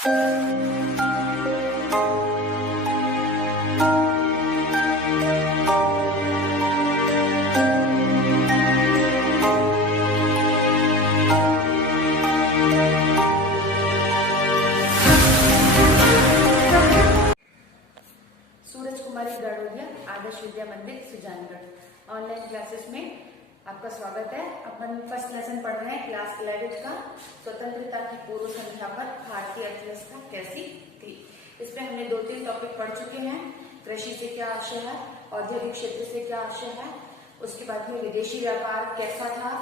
सूरज कुमारी गाड़ोलिया, आदर्श विद्या मंदिर Sujangarh. Online classes में आपका स्वागत है। अपन फर्स्ट लेसन पढ़ रहे हैं क्लास 11 का, स्वतंत्रता की पूर्व संध्या पर भारतीय अर्थव्यवस्था कैसी थी। इसमें हमने 2-3 टॉपिक पढ़ चुके हैं। कृषि से क्या आशय है, औद्योगिक क्षेत्र से क्या आशय है, उसके बाद में विदेशी व्यापार कैसा था,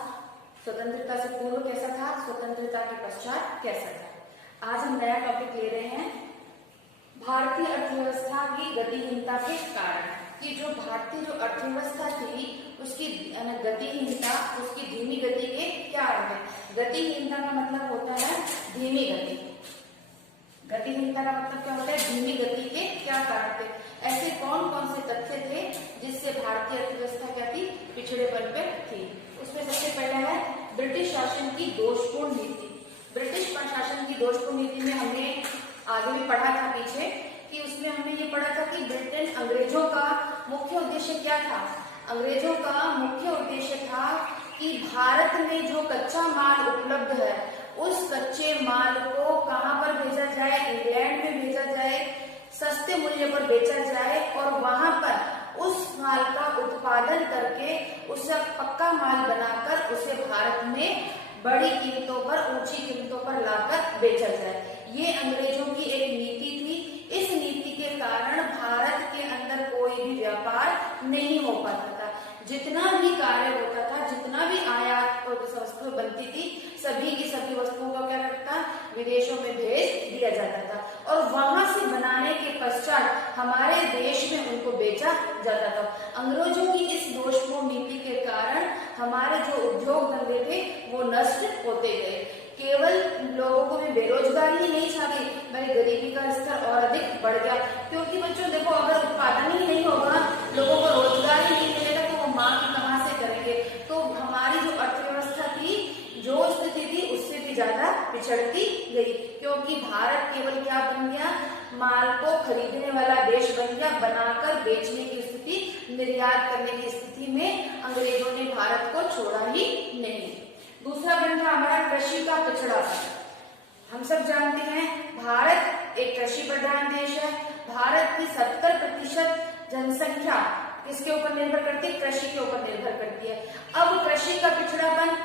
स्वतंत्रता से पूर्व कैसा था, स्वतंत्रता के पश्चात कैसा था। आज हम नया टॉपिक ले रहे हैं भारतीय अर्थव्यवस्था की गतिहीनता के कारण। कि जो भारतीय जो अर्थव्यवस्था थी उसकी गतिहीनता, उसकी धीमी गति के क्या है। गतिहीनता का मतलब होता है धीमी गति। गतिहीनता का मतलब क्या होता है, धीमी गति के क्या कारण थे। ऐसे कौन कौन से तथ्य थे जिससे भारतीय अर्थव्यवस्था क्या थी, पिछड़ेपन पर थी। उसमें सबसे पहला है ब्रिटिश शासन की दोषपूर्ण नीति। ब्रिटिश प्रशासन की दोषपूर्ण नीति में हमने आगे भी पढ़ा था पीछे कि उसमें हमने ये पढ़ा था कि ब्रिटेन अंग्रेजों का मुख्य उद्देश्य क्या था। अंग्रेजों का मुख्य उद्देश्य था कि भारत में जो कच्चा माल उपलब्ध है उस कच्चे माल को कहां पर भेजा जाए, इंग्लैंड में भेजा जाए, सस्ते मूल्य पर बेचा जाए और वहां पर उस माल का उत्पादन करके उससे पक्का माल बनाकर उसे भारत में बड़ी कीमतों पर, ऊंची कीमतों पर लाकर बेचा जाए। ये अंग्रेजों की एक नीति थी। इस नीति के कारण भारत के अंदर कोई भी व्यापार नहीं हो पाता था। जितना भी कार्य होता था, जितना भी आयात और वस्तु बनती थी, सभी की सभी वस्तुओं का क्या करता, विदेशों में भेज दिया जाता था और वहां से बनाने के पश्चात हमारे देश में उनको बेचा जाता था। अंग्रेजों की इस दोषपूर्ण नीति के कारण हमारे जो उद्योग धंधे थे वो नष्ट होते गए। केवल लोगों को भी बेरोजगारी ही नहीं छा गई, बल्कि गरीबी का स्तर और अधिक बढ़ गया। क्योंकि बच्चों देखो, अगर उत्पादन ही नहीं होगा, लोगों को रोजगार ही नहीं मिलेगा तो वो मांग कहां से करेंगे। तो हमारी जो अर्थव्यवस्था थी, जो स्थिति थी, उससे भी ज्यादा पिछड़ती गई। क्योंकि भारत केवल क्या बन गया, माल को खरीदने वाला देश बन गया। बनाकर बेचने की स्थिति, निर्यात करने की स्थिति में अंग्रेजों ने भारत को छोड़ा ही नहीं। दूसरा बन था हमारा कृषि का पिछड़ापन। हम सब जानते हैं भारत एक कृषि प्रधान देश है। भारत की 70% जनसंख्या किसके ऊपर निर्भर करती है, कृषि के ऊपर निर्भर करती है। अब कृषि का पिछड़ापन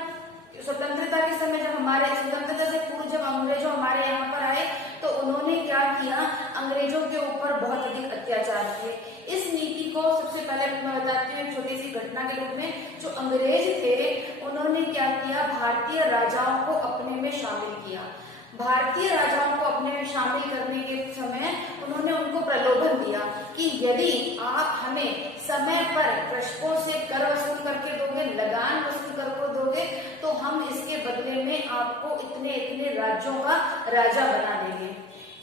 स्वतंत्रता के समय, जब हमारे स्वतंत्रता से पूर्व जब अंग्रेजों हमारे यहाँ पर आए तो उन्होंने क्या किया, अंग्रेजों के ऊपर बहुत अधिक अत्याचार किए। इस नीति को सबसे पहले मैं बताती हूँ छोटी सी घटना के रूप में। जो अंग्रेज थे उन्होंने क्या किया, भारतीय राजाओं को अपने में शामिल किया। भारतीय राजाओं को अपने में शामिल करने के समय उन्होंने उनको प्रलोभन दिया कि यदि आप हमें समय पर कृषकों से कर वसूल करके दोगे, लगान वसूल करके दोगे, तो हम इसके बदले में आपको इतने इतने राज्यों का राजा बना देंगे।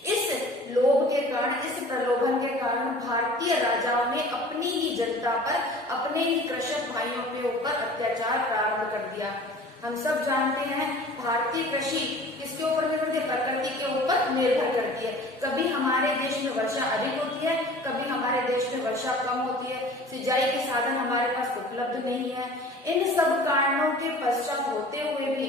इस लोभ के कारण, इस प्रलोभन के कारण भारतीय राजाओं ने अपनी ही जनता पर, अपने ही कृषक भाइयों के ऊपर अत्याचार प्रारंभ कर दिया। हम सब जानते हैं भारतीय कृषि किसके ऊपर निर्भर करती है, प्रकृति के ऊपर निर्भर करती है। कभी हमारे देश में वर्षा अधिक होती है, कभी हमारे देश में वर्षा कम होती है, सिंचाई के साधन हमारे पास उपलब्ध नहीं है। इन सब कारणों के पश्चात होते हुए भी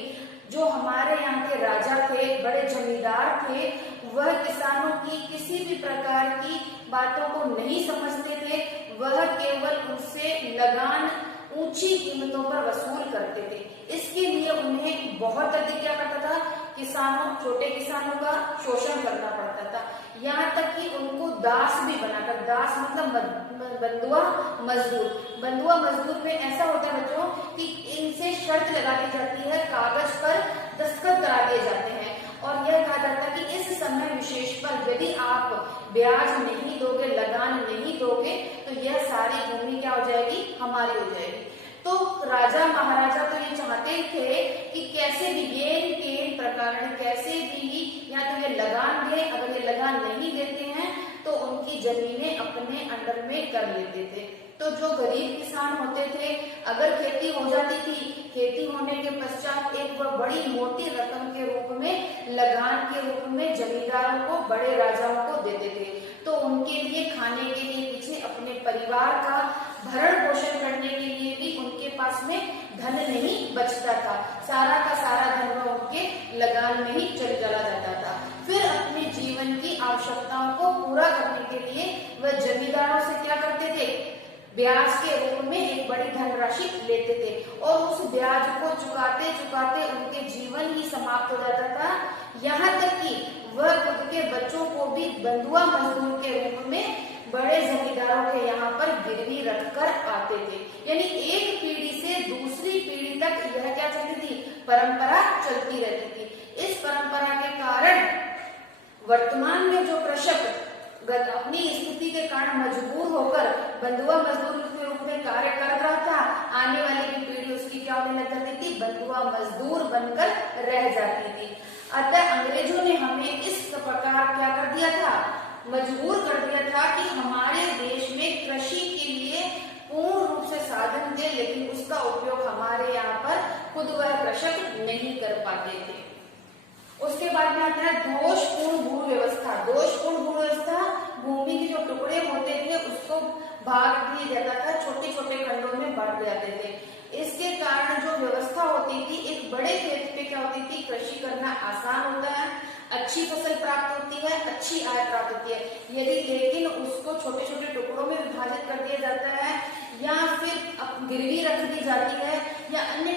जो हमारे यहाँ के राजा थे, बड़े जमींदार थे, वह किसानों की किसी भी प्रकार की बातों को नहीं समझते थे। वह केवल उनसे लगान, ऊंची कीमतों पर वसूल करते थे। इसके लिए उन्हें बहुत अधिक क्या करता था, किसानों, छोटे किसानों का शोषण करना पड़ता था। यहाँ तक कि उनको दास भी बनाकर, दास मतलब बंधुआ मजदूर। बंधुआ मजदूर में ऐसा होता है बच्चों कि इनसे शर्त लगा दी जाती है, कागज पर दस्तखत करा दिए जाते हैं और यह कहा जाता है कि इस समय विशेष पर यदि आप ब्याज नहीं दोगे, लगान नहीं दोगे, तो यह सारी भूमि क्या हो जाएगी, हमारी हो जाएगी। तो राजा महाराजा तो ये चाहते थे कि कैसे भी ये के प्रकार कैसे भी या तो ये लगान दे, अगर ये लगान नहीं देते हैं तो उनकी जमीनें अपने अंडर में कर लेते थे। तो जो गरीब किसान होते थे, अगर खेती हो जाती थी खेती होने के पश्चात एक वह बड़ी मोटी रकम के रूप में, लगान के रूप में जमींदारों को, बड़े राजाओं को देते थे। तो उनके लिए खाने के लिए, पीछे अपने परिवार का भरण पोषण करने के लिए भी उनके पास में धन नहीं बचता था। सारा का सारा धन वह उनके लगान में ही चला जाता था। फिर अपने जीवन की आवश्यकताओं को पूरा करने के लिए वह जमींदारों से क्या करते थे, ब्याज के रूप में एक बड़ी धनराशि लेते थे और उस ब्याज को चुकाते चुकाते उनके जीवन ही समाप्त हो जाता था। यहाँ तक कि वह खुद के बच्चों को भी बंधुआ मजदूर के रूप में बड़े जमींदारों के यहाँ पर गिरवी रखकर आते थे। यानी एक पीढ़ी से दूसरी पीढ़ी तक यह क्या चलती थी, परंपरा चलती रहती थी। इस परंपरा के कारण वर्तमान में जो कृषक अपनी स्थिति के कारण मजबूर होकर बंधुआ मजदूर के रूप में कार्य कर रहा था, आने वाली भी पीढ़ी उसकी क्या होने लग जाती थी, बंधुआ मजदूर बनकर रह जाती थी। अतः अंग्रेजों ने हमें इस प्रकार क्या कर दिया था, मजबूर कर दिया था कि हमारे देश में कृषि के लिए पूर्ण रूप से साधन थे, लेकिन उसका उपयोग हमारे यहाँ पर खुद वह कृषक नहीं कर पाते थे। उसके बाद में आता है दोषपूर्ण भू व्यवस्था। दोषपूर्ण भू व्यवस्था, भूमि के जो टुकड़े होते थे उसको भाग दिया जाता था, छोटे छोटे खंडों में बांट जाते थे। इसके कारण जो व्यवस्था होती थी, एक बड़े खेत पे क्या होती थी, कृषि करना आसान होता है, अच्छी फसल प्राप्त होती है, अच्छी आय प्राप्त होती है। यदि लेकिन उसको छोटे छोटे टुकड़ों में विभाजित कर दिया जाता है या फिर गिरवी रख दी जाती है या अन्य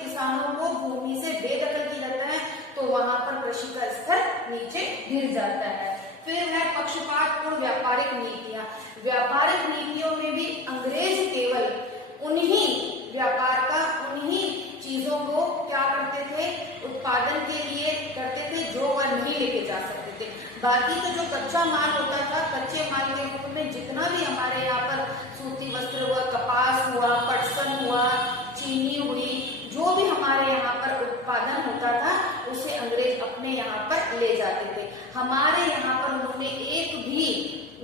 किसानों को भूमि से बेदखल किया जाता है, तो वहां पर कृषि का स्तर नीचे गिर जाता है। फिर है पक्षपातपूर्ण व्यापारिक नीतियां। व्यापारिक नीतियों में भी अंग्रेज केवल उन्हीं व्यापार का, उन्हीं चीजों को क्या करते थे, उत्पादन के लिए करते थे जो वह नहीं लेके जा सकते थे। बाकी तो जो कच्चा माल होता था, कच्चे माल के रूप में जितना भी हमारे यहाँ पर सूती वस्त्र हुआ, कपास हुआ, पटसन हुआ, चीनी हुई, जो भी हमारे यहाँ पर उत्पादन होता था उसे अंग्रेज अपने यहाँ पर ले जाते थे। हमारे यहाँ पर उन्होंने एक भी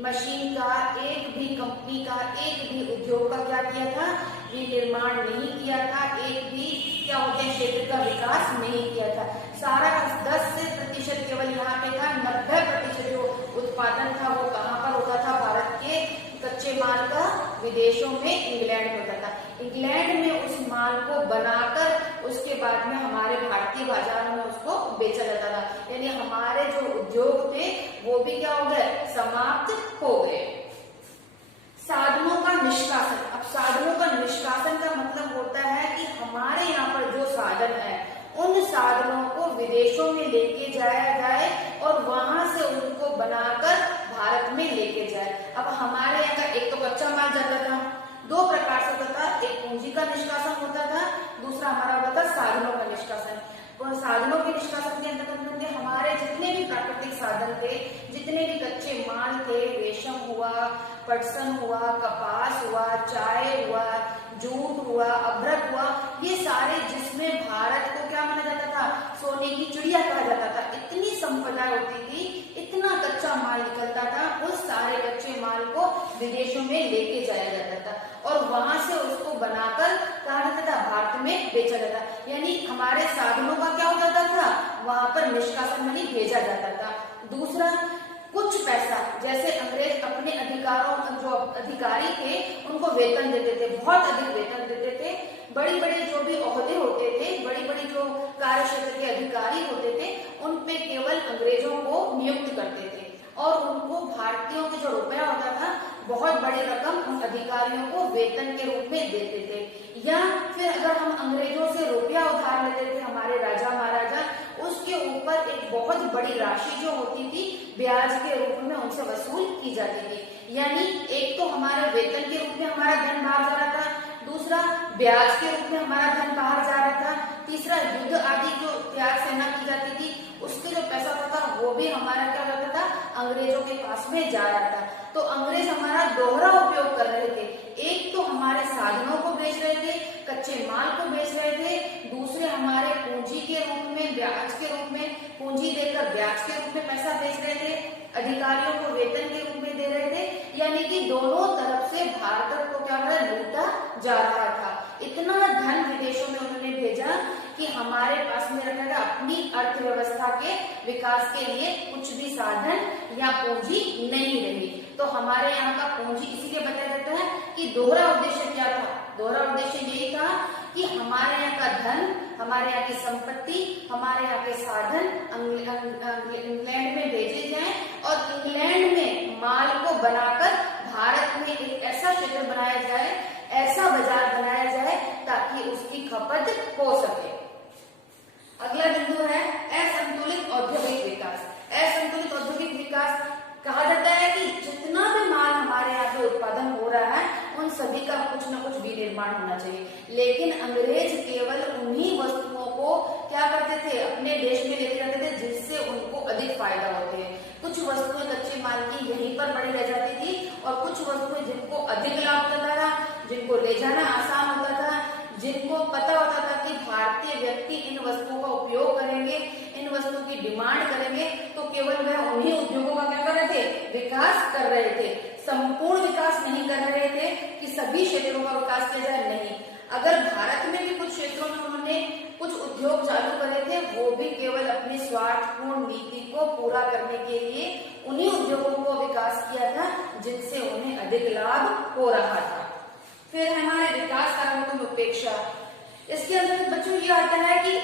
मशीन का, एक भी कंपनी का, एक भी उद्योग का क्या किया था, विनिर्माण नहीं किया था, एक भी क्या होते हैं क्षेत्र का विकास नहीं किया था। सारा 10% केवल यहाँ पे था, 90% जो उत्पादन था वो कहाँ पर होता था, भारत के कच्चे माल का विदेशों में, इंग्लैंड में होता था। इंग्लैंड में उस माल को बनाकर उसके बाद में हमारे भारतीय बाजार में उसको बेचा जाता था। यानी हमारे जो उद्योग थे वो भी क्या हो गए, समाप्त हो गए। साधनों का निष्कासन। अब साधनों का निष्कासन का मतलब होता है कि हमारे यहाँ पर जो साधन है उन साधनों को विदेशों में लेके जाया जाए और वहां से उनको बनाकर भारत में लेके जाए। अब हमारे यहाँ का एक तो कच्चा माल जाता था, दो प्रकार से होता था, एक पूंजी का निष्कासन होता था, दूसरा हमारा होता था साधनों का निष्कासन। और साधनों के निष्कासन के अंतर्गत हमारे जितने भी प्राकृतिक साधन थे, जितने भी कच्चे माल थे, रेशम हुआ, पटसन हुआ, कपास हुआ, चाय हुआ, जूट हुआ, अभ्रक हुआ, ये सारे जिसमें भारत को क्या माना जाता था, सोने की चिड़िया कहा जाता था। इतनी संपदा होती थी, इतना कच्चा माल निकलता था, उस सारे कच्चे माल को विदेशों में लेके जाया जाता था और वहां से उसको बनाकर कहा जाता था भारत में बेचा जाता। यानी हमारे साधनों का क्या हो जाता था, वहां पर निष्कासन मनी भेजा जाता था। दूसरा, कुछ पैसा, जैसे अंग्रेज अपने अधिकारों, जो अधिकारी थे उनको वेतन देते थे, बहुत अधिक वेतन देते थे। बड़ी बड़ी जो भी ओहदे होते थे, बड़ी बड़ी जो कार्य क्षेत्र के अधिकारी होते थे, उन पे केवल अंग्रेजों को नियुक्त करते थे और उनको भारतीयों के जो रुपया होता था, बहुत बड़ी रकम उन अधिकारियों को वेतन के रूप में देते थे। या फिर अगर हम अंग्रेजों से रुपया उधार लेते थे, हमारे राजा महाराजा, उसके ऊपर एक बहुत बड़ी राशि जो होती थी ब्याज के रूप में उनसे वसूल की जाती थी। यानी एक तो हमारे वेतन के रूप में हमारा धन बाहर जा रहा था, दूसरा ब्याज के रूप में हमारा धन बाहर जा रहा था, तीसरा युद्ध आदि जो त्याग सेना की जाती थी उसके जो पैसा होता था वो भी हमारा क्या होता था, अंग्रेजों के पास में जा रहा था। तो अंग्रेज हमारा दोहरा उपयोग कर रहे थे, एक तो हमारे साधनों को बेच रहे थे, कच्चे माल को बेच रहे थे, दूसरे हमारे पूंजी के रूप में, ब्याज के रूप में, पूंजी देकर ब्याज के रूप में पैसा बेच रहे थे, अधिकारियों को वेतन के रूप में दे रहे थे। यानी कि दोनों तरफ से भारत को क्या लूटा जा रहा था। इतना धन विदेशों में उन्होंने भेजा कि हमारे पास में रखा था अपनी अर्थव्यवस्था के विकास के लिए कुछ भी साधन या पूंजी नहीं रही। तो हमारे यहाँ का पूंजी इसीलिए बताया जाता है कि दोहरा उद्देश्य क्या था? दोहरा उद्देश्य यही था कि हमारे यहाँ का धन, हमारे यहाँ की संपत्ति, हमारे यहाँ के साधन इंग्लैंड में भेजे जाएं और इंग्लैंड में माल को बनाकर भारत में एक ऐसा क्षेत्र बनाया जाए, ऐसा बाजार बनाया जाए ताकि उसकी खपत हो सके। अगला बिंदु है असंतुलित औद्योगिक विकास। असंतुलित औद्योगिक विकास कहा जाता है कि जितना भी माल हमारे यहाँ पे उत्पादन हो रहा है उन सभी का कुछ न कुछ विनिर्माण होना चाहिए, लेकिन अंग्रेज केवल उन्हीं वस्तुओं को क्या करते थे? अपने देश में लेके जाते थे जिससे उनको अधिक फायदा होते हैं। कुछ वस्तुएं कच्चे माल की यहीं पर पड़ी रह जाती थी और कुछ वस्तुएं जिनको अधिक लाभ होता था, जिनको ले जाना आसान होता था, जिनको पता होता था कि भारतीय व्यक्ति इन वस्तुओं का उपयोग करेंगे, इन वस्तुओं की डिमांड करेंगे, तो केवल वह उन्हीं उद्योगों का क्या कर रहे थे? विकास कर रहे थे। संपूर्ण विकास नहीं कर रहे थे कि सभी क्षेत्रों का विकास किया जाए, नहीं। अगर भारत में भी कुछ क्षेत्रों में उन्होंने कुछ उद्योग चालू करे थे, वो भी केवल अपनी स्वार्थपूर्ण नीति को पूरा करने के लिए उन्हीं उद्योगों को विकास किया था जिनसे उन्हें अधिक लाभ हो रहा था। फिर हमारे विकास कारकों में उपेक्षा। इसके अंदर बच्चों ये आता है कि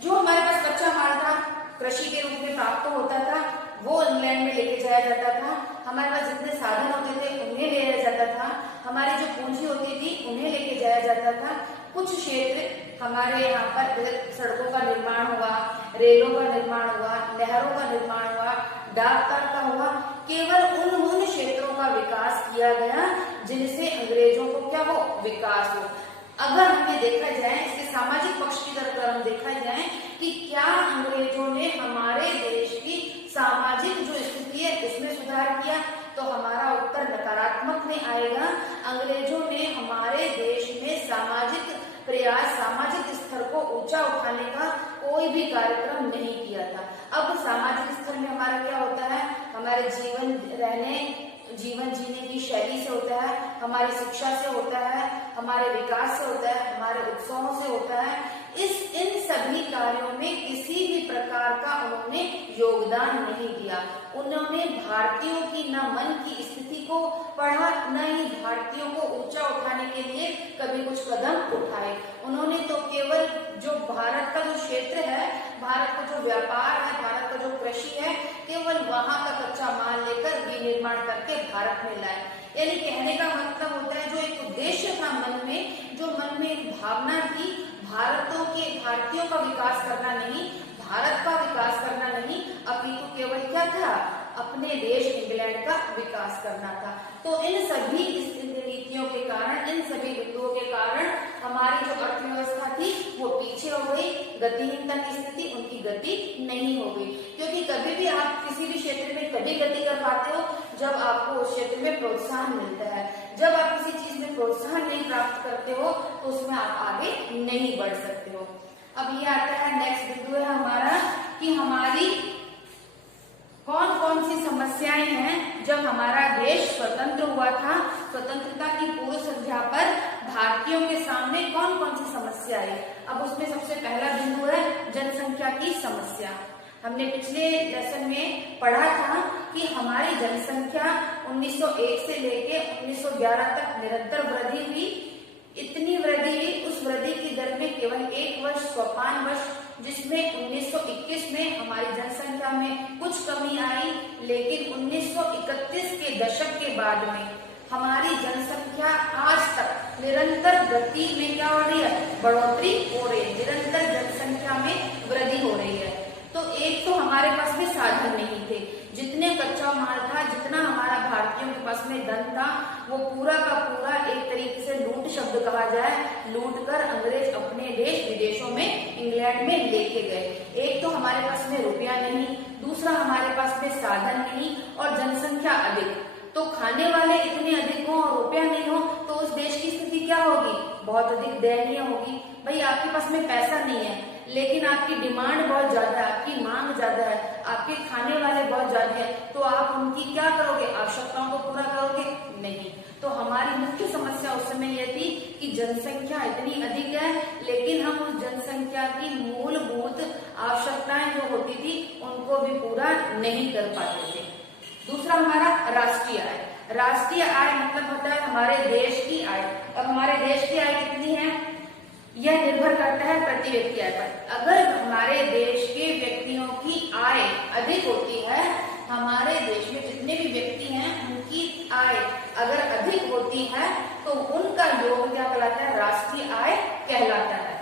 जो हमारे पास कच्चा माल था, कृषि के रूप में प्राप्त होता था, वो इंग्लैंड में लेके जाया जाता था। हमारे पास जितने साधन होते थे उन्हें ले जाया जाता था, हमारी जो पूंजी होती थी उन्हें लेके जाया जाता था। कुछ क्षेत्र हमारे यहाँ पर सड़कों का निर्माण हुआ, रेलों का निर्माण हुआ, नहरों का निर्माण हुआ, डाक तार का हुआ, केवल उन क्षेत्रों का विकास किया गया जिनसे अंग्रेजों को क्या हो? विकास हो। अगर हमें देखा जाए इसके सामाजिक पक्ष की तरफ अगर हम देखा जाए कि क्या अंग्रेजों ने हमारे देश की सामाजिक जो स्थिति है उसमें सुधार किया, तो हमारा उत्तर नकारात्मक में आएगा। अंग्रेजों ने हमारे देश में सामाजिक प्रयास, सामाजिक स्तर को ऊंचा उठाने का कोई भी कार्यक्रम नहीं किया था। अब सामाजिक स्तर में हमारा क्या होता है? हमारे जीवन जीने की शैली से होता है, हमारी शिक्षा से होता है, हमारे विकास से होता है, हमारे उत्सवों से होता है। इन सभी कार्यों में किसी भी प्रकार का उन्होंने योगदान नहीं दिया। उन्होंने भारतीयों की न मन की स्थिति को पढ़ा, न ही भारतीयों को ऊंचा उठाने के लिए कभी कुछ कदम उठाए। उन्होंने तो केवल जो भारत का जो क्षेत्र है, भारत का जो व्यापार है, भारत का जो कृषि है, केवल वहां का कच्चा माल लेकर विनिर्माण करके भारत में लाए। यानी कहने का मतलब होता है जो एक उद्देश्य था मन में, जो मन में एक भावना थी, भारतीयों का विकास करना नहीं, भारत का विकास करना नहीं, अपितु केवल क्या था? अपने देश इंग्लैंड का विकास करना था। तो इन सभी नीतियों के कारण, इन सभी बिंदुओं के कारण हमारी जो अर्थव्यवस्था थी वो पीछे हो गई, गतिहीनता की स्थिति, उनकी गति नहीं हो गई। क्योंकि कभी भी आप किसी भी क्षेत्र में तभी गति कर पाते हो जब आपको उस क्षेत्र में प्रोत्साहन मिलता है। जब आप किसी चीज में प्रोत्साहन नहीं प्राप्त करते हो तो उसमें आप आगे नहीं बढ़ सकते हो। अब ये आता है नेक्स्ट बिंदु है हमारा कि हमारी कौन कौन सी समस्याएं हैं जब हमारा देश स्वतंत्र हुआ था। स्वतंत्रता की पूर्व संध्या पर भारतीयों के सामने कौन कौन सी समस्या आई। अब उसमें सबसे पहला बिंदु है जनसंख्या की समस्या। हमने पिछले लेसन में पढ़ा था कि हमारी जनसंख्या 1901 से लेके 1911 तक निरंतर वृद्धि हुई। इतनी वृद्धि हुई, उस वृद्धि की दर में केवल एक वर्ष सोपान वर्ष, जिसमें 1921 में हमारी जनसंख्या में कुछ कमी आई, लेकिन 1931 के दशक के बाद में हमारी जनसंख्या आज तक निरंतर गति में क्या हो रही है? बढ़ोतरी हो रही है, निरंतर जनसंख्या में वृद्धि हो रही है। तो एक तो हमारे पास में साधन नहीं थे, जितने कच्चा माल था, जितना हमारा भारतीयों के पास में धन था, वो पूरा का पूरा एक तरीके से लूट शब्द कहा जाए, लूट कर अंग्रेज अपने देश विदेशों में इंग्लैंड में लेके गए। एक तो हमारे पास में रुपया नहीं, दूसरा हमारे पास में साधन नहीं और जनसंख्या अधिक। तो खाने वाले इतने अधिक हो और रुपया नहीं हो तो उस देश की स्थिति क्या होगी? बहुत अधिक दयनीय होगी। भाई आपके पास में पैसा नहीं है लेकिन आपकी डिमांड बहुत ज्यादा है, आपकी मांग ज्यादा है, आपके खाने वाले बहुत ज्यादा है, तो आप उनकी क्या करोगे, आवश्यकताओं को पूरा करोगे? नहीं। तो हमारी मुख्य समस्या उस समय यह थी कि जनसंख्या इतनी अधिक है, लेकिन हम उस जनसंख्या की मूलभूत आवश्यकताएं जो होती थी उनको भी पूरा नहीं कर पाते थे। दूसरा हमारा राष्ट्रीय आय। राष्ट्रीय आय मतलब होता है हमारे देश की आय। और हमारे देश की आय कितनी है, यह निर्भर करता है प्रति व्यक्ति आय पर। अगर हमारे देश के व्यक्तियों की आय अधिक होती है, हमारे देश में जितने भी व्यक्ति हैं उनकी आय अगर अधिक होती है तो उनका योग क्या कहलाता है, राष्ट्रीय आय कहलाता है।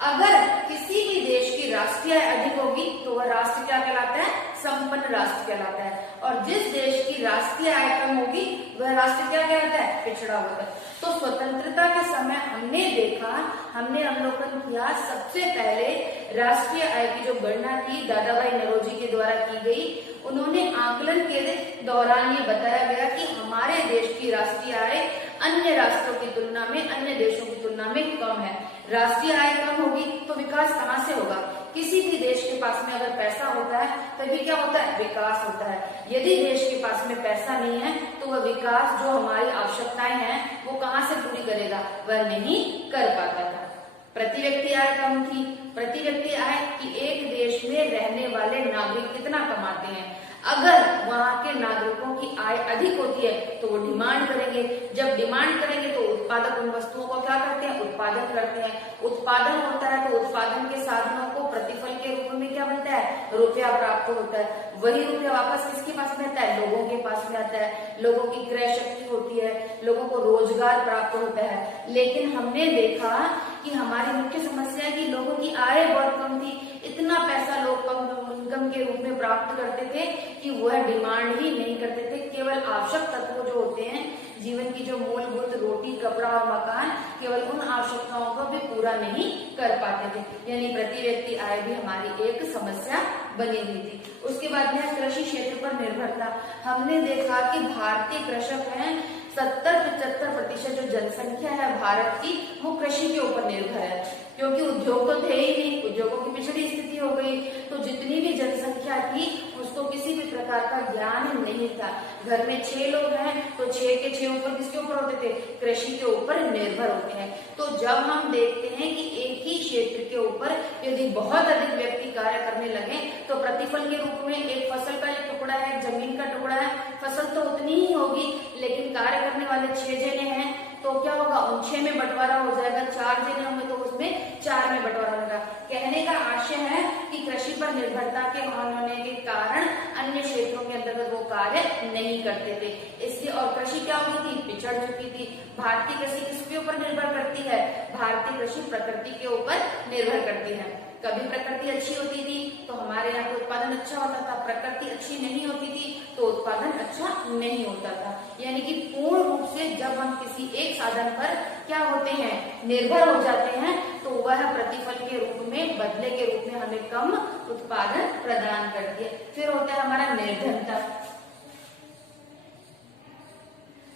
अगर किसी भी देश की राष्ट्रीय आय अधिक होगी तो वह राष्ट्र क्या कहलाता है, संपन्न राष्ट्र कहलाता है। और जिस देश की राष्ट्रीय आय कम होगी वह राष्ट्र क्या कहलाता है, पिछड़ा होता है। तो स्वतंत्रता के समय हमने देखा, हमने अवलोकन किया, सबसे पहले राष्ट्रीय आय की जो गणना की दादा भाई नौरोजी के द्वारा की गई, उन्होंने आकलन के दौरान ये बताया गया कि हमारे देश की राष्ट्रीय आय अन्य राष्ट्रों की तुलना में, अन्य देशों की तुलना में कम है। राष्ट्रीय आय कम होगी तो विकास कहाँ से होगा? किसी भी देश के पास में अगर पैसा होता है तभी क्या होता है, विकास होता है। यदि देश के पास में पैसा नहीं है तो वह विकास जो हमारी आवश्यकताएं हैं वो कहाँ से पूरी करेगा, वह नहीं कर पाता था। प्रति व्यक्ति आय कम थी। प्रति व्यक्ति आय कि एक देश में रहने वाले नागरिक कितना कमाते हैं। अगर वहां के नागरिकों की आय अधिक होती है तो वो डिमांड करेंगे। जब डिमांड करेंगे तो उत्पादक उन वस्तुओं को क्या करते हैं, उत्पादन करते हैं। उत्पादन होता है तो उत्पादन के साधनों को प्रतिफल के रूप में क्या मिलता है, रुपया प्राप्त होता है। वही रुपया वापस किसके पास में आता है, लोगों के पास में आता है। लोगों की क्रय शक्ति होती है, लोगों को रोजगार प्राप्त होता है। लेकिन हमने देखा कि हमारी मुख्य समस्या है कि लोगों की आय बहुत कम थी। इतना पैसा लोग कम इनकम के रूप में प्राप्त करते थे कि वह डिमांड ही नहीं करते थे। केवल आवश्यक तत्व जो होते हैं जीवन की, जो मूलभूत रोटी, कपड़ा और मकान, केवल उन आवश्यकताओं को भी पूरा नहीं कर पाते थे। यानी प्रति व्यक्ति आय भी हमारी एक समस्या बनी हुई थी। उसके बाद में कृषि क्षेत्र पर निर्भरता। हमने देखा कि भारतीय कृषक हैं, 70-75% जो जनसंख्या है भारत की वो कृषि के ऊपर निर्भर है, क्योंकि उद्योग तो थे ही नहीं, उद्योगों की पिछड़ी स्थिति हो गई। तो जितनी भी जनसंख्या थी उसको किसी भी प्रकार का ज्ञान नहीं था। घर में 6 लोग हैं तो 6 के 6 ऊपर किसके ऊपर होते थे, कृषि के ऊपर निर्भर होते हैं। तो जब हम देखते हैं कि एक ही क्षेत्र के ऊपर यदि बहुत अधिक व्यक्ति कार्य करने लगे तो प्रतिफल के रूप में एक फसल का एक टुकड़ा है, जमीन का टुकड़ा है, फसल तो उतनी ही होगी, लेकिन कार्य करने वाले 6 जने हैं तो क्या होगा, उन 6 में बंटवारा हो जाएगा। 4 जने होंगे तो उसमें 4 में बंटवारा होगा। कहने का आशय है कि कृषि पर निर्भरता के होने के कारण अन्य क्षेत्रों के अंतर्गत वो कार्य नहीं करते थे। इसलिए और कृषि क्या हो गई थी, पिछड़ चुकी थी। भारतीय कृषि किसके ऊपर निर्भर करती है, भारतीय कृषि प्रकृति के ऊपर निर्भर करती है। कभी प्रकृति अच्छी होती थी तो हमारे यहाँ पे उत्पादन अच्छा होता था, प्रकृति अच्छी नहीं होती थी तो उत्पादन अच्छा नहीं होता था। यानी कि पूर्ण रूप से जब हम किसी एक साधन पर क्या होते हैं, निर्भर हो जाते हैं तो वह प्रतिफल के रूप में, बदले के रूप में हमें कम उत्पादन प्रदान करती है। फिर होता है हमारा निर्धनता।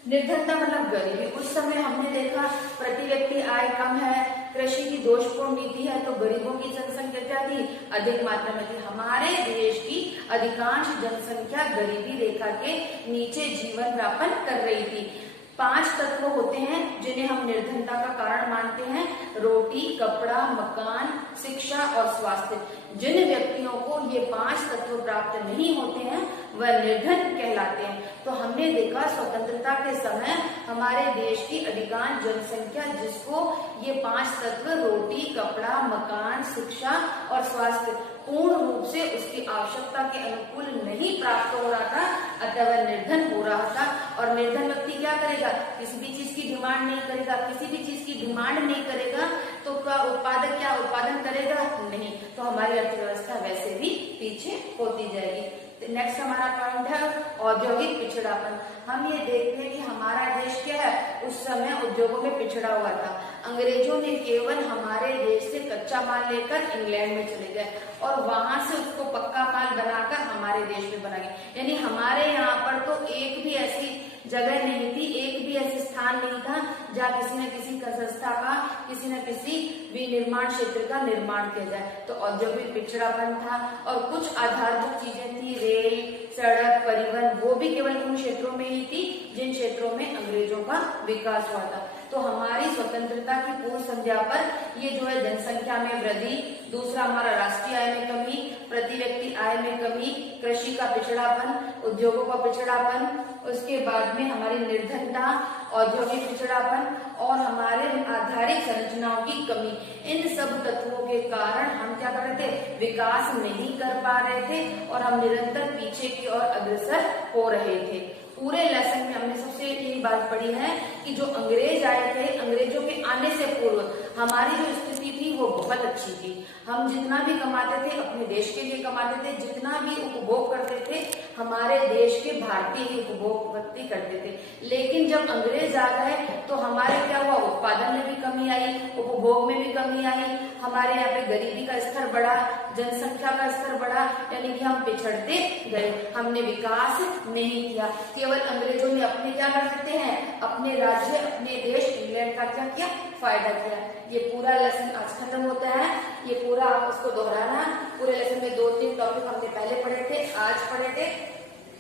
निर्धनता मतलब गरीबी। उस समय हमने देखा प्रति व्यक्ति आय कम है, कृषि की दोषपूर्ण नीति है, तो गरीबों की जनसंख्या क्या थी, अधिक मात्रा में थी। हमारे देश की अधिकांश जनसंख्या गरीबी रेखा के नीचे जीवन यापन कर रही थी। 5 तत्व होते हैं जिन्हें हम निर्धनता का कारण मानते हैं, रोटी, कपड़ा, मकान, शिक्षा और स्वास्थ्य। जिन व्यक्तियों को ये 5 तत्व प्राप्त नहीं होते हैं वह निर्धन कहलाते हैं। तो हमने देखा स्वतंत्रता के समय हमारे देश की अधिकांश जनसंख्या जिसको ये 5 तत्व रोटी, कपड़ा, मकान, शिक्षा और स्वास्थ्य पूर्ण रूप से उसकी आवश्यकता के अनुकूल नहीं प्राप्त हो रहा था, अतः वह निर्धन हो रहा था। और निर्धन व्यक्ति क्या करेगा, किसी भी चीज की डिमांड नहीं करेगा। किसी भी चीज की डिमांड नहीं करेगा तो क्या उत्पादक क्या उत्पादन करेगा, नहीं, तो हमारी अर्थव्यवस्था वैसे भी पीछे होती जाएगी। नेक्स्ट हमारा पॉइंट है औद्योगिक पिछड़ापन। हम ये देखते हैं कि हमारा देश क्या है, उस समय उद्योगों में पिछड़ा हुआ था। अंग्रेजों ने केवल हमारे देश से कच्चा माल लेकर इंग्लैंड में चले गए और वहां से उसको पक्का माल बनाकर हमारे देश में बना गया। यानी हमारे यहाँ पर तो एक भी ऐसी जगह नहीं थी, एक भी ऐसे स्थान नहीं था जहाँ किसी न किसी संस्था का, किसी न किसी विनिर्माण क्षेत्र का निर्माण किया जाए। तो औद्योगिक पिछड़ापन था और कुछ आधारभूत चीजें थी, रेल, सड़क, परिवहन, वो भी केवल उन क्षेत्रों में ही थी जिन क्षेत्रों में अंग्रेजों का विकास हुआ था। तो हमारी स्वतंत्रता की पूर्व संध्या पर ये जो है जनसंख्या में वृद्धि, दूसरा हमारा राष्ट्रीय आय में कमी, प्रति व्यक्ति आय में कमी, कृषि का पिछड़ापन, उद्योगों का पिछड़ापन, उसके बाद में हमारी निर्धनता, औद्योगिक पिछड़ापन और हमारे आधारिक संरचनाओं की कमी, इन सब तत्वों के कारण हम क्या कर रहे थे, विकास नहीं कर पा रहे थे और हम निरंतर पीछे की ओर अग्रसर हो रहे थे। पूरे लेसन में हमने सबसे यही बात पढ़ी है कि जो अंग्रेज आए थे, अंग्रेजों के आने से पूर्व हमारी जो स्थिति थी वो बहुत अच्छी थी। हम जितना भी कमाते थे अपने देश के लिए कमाते थे, जितना भी उपभोग करते थे हमारे देश के भारतीय ही उपभोग करते थे। लेकिन जब अंग्रेज आ गए तो हमारे क्या हुआ, उत्पादन में भी कमी आई, उपभोग में भी कमी आई, हमारे यहाँ पे गरीबी का स्तर बढ़ा, जनसंख्या का स्तर बढ़ा, यानी कि हम पिछड़ते गए, हमने विकास नहीं किया। केवल अंग्रेजों ने अपने क्या कर सकते हैं, अपने राज्य, अपने देश इंग्लैंड का क्या किया, फायदा किया। ये पूरा लेसन आज खत्म होता है, ये पूरा आप उसको दोहराना। पूरे लेसन में 2-3 टॉपिक हमने पहले पढ़े थे, आज पढ़े थे,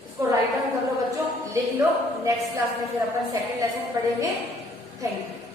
इसको राइट डाउन कर लो बच्चों, लिख लो। नेक्स्ट क्लास में फिर अपन सेकंड लेसन पढ़ेंगे। Thank you.